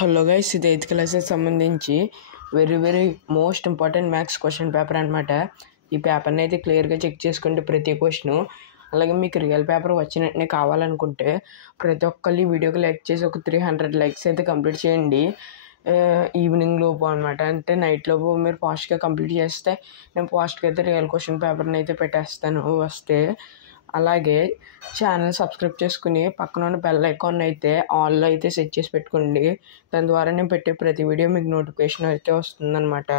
Hello guys, ఇది 8th క్లాస్కి సంబంధించి very most important maths question paper అనమాట. ఈ పేపర్ని అయితే క్లియర్గా చెక్ చేసుకుంటే ప్రతి క్వశ్చను, అలాగే మీకు రియల్ పేపర్ వచ్చినట్టునే కావాలనుకుంటే ప్రతి ఒక్కళ్ళు ఈ వీడియోకి లైక్ చేసి ఒక 300 లైక్స్ అయితే కంప్లీట్ చేయండి ఈవినింగ్ లోపు అనమాట. అంటే నైట్ లోపు మీరు ఫాస్ట్గా కంప్లీట్ చేస్తే నేను ఫాస్ట్గా అయితే రియల్ క్వశ్చన్ పేపర్ని అయితే పెట్టేస్తాను వస్తే. అలాగే ఛానల్ సబ్స్క్రైబ్ చేసుకుని పక్కన ఉన్న బెల్ ఐకాన్ అయితే ఆన్లో అయితే సెట్ చేసి పెట్టుకోండి. దాని ద్వారా నేను పెట్టే ప్రతి వీడియో మీకు నోటిఫికేషన్ అయితే వస్తుందన్నమాట.